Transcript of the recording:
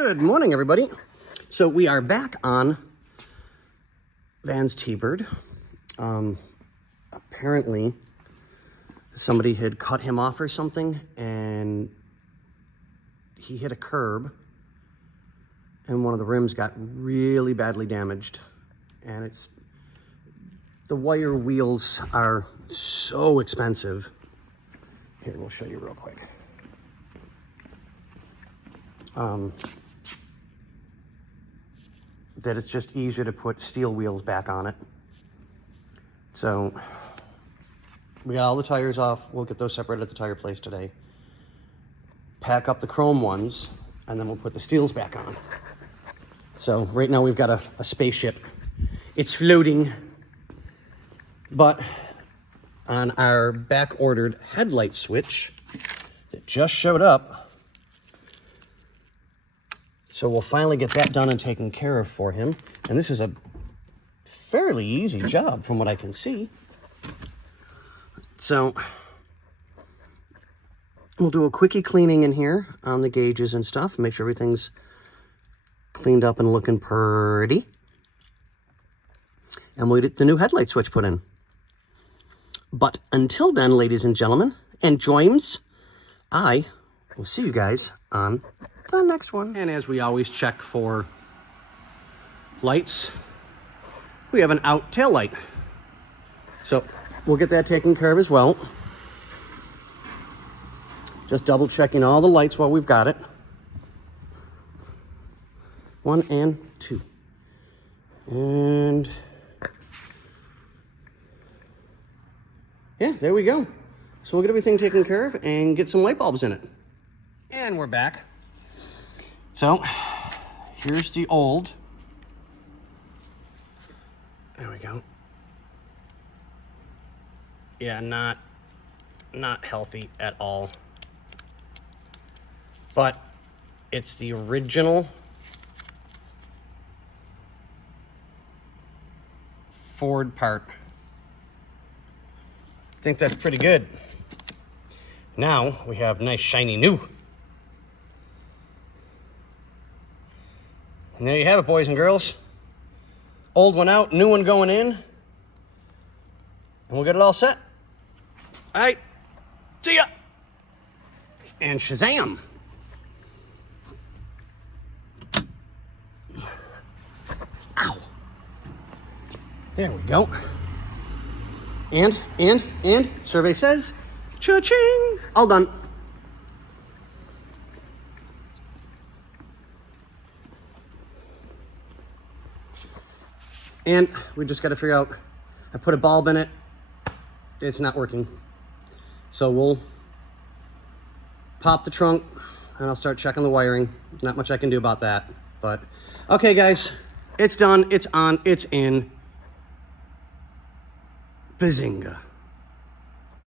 Good morning, everybody. So we are back on Van's T-Bird. Apparently somebody had cut him off or something and he hit a curb and one of the rims got really badly damaged. And the wire wheels are so expensive. Here, we'll show you real quick. That it's just easier to put steel wheels back on it. So we got all the tires off. We'll get those separated at the tire place today. Pack up the chrome ones, and then we'll put the steels back on. So right now we've got a spaceship. It's floating, but on our back-ordered headlight switch that just showed up, so we'll finally get that done and taken care of for him. And this is a fairly easy job from what I can see. So we'll do a quickie cleaning in here on the gauges and stuff. Make sure everything's cleaned up and looking pretty. And we'll get the new headlight switch put in. But until then, ladies and gentlemen, and Joims, I will see you guys on the next one. And as we always check for lights, we have an out tail light. So we'll get that taken care of as well. Just double checking all the lights while we've got it. 1 and 2. And yeah, there we go. So we'll get everything taken care of and get some light bulbs in it. And we're back. So here's the old. There we go. Yeah, not healthy at all. But it's the original Ford part. I think that's pretty good. Now we have nice shiny new. And there you have it, boys and girls. Old one out, new one going in. And we'll get it all set. All right, see ya. And Shazam. Ow. There we go. And, survey says, cha-ching, all done. And we just got to figure out, I put a bulb in it, it's not working. So we'll pop the trunk and I'll start checking the wiring. Not much I can do about that, but okay guys, it's done, it's on, it's in. Bazinga.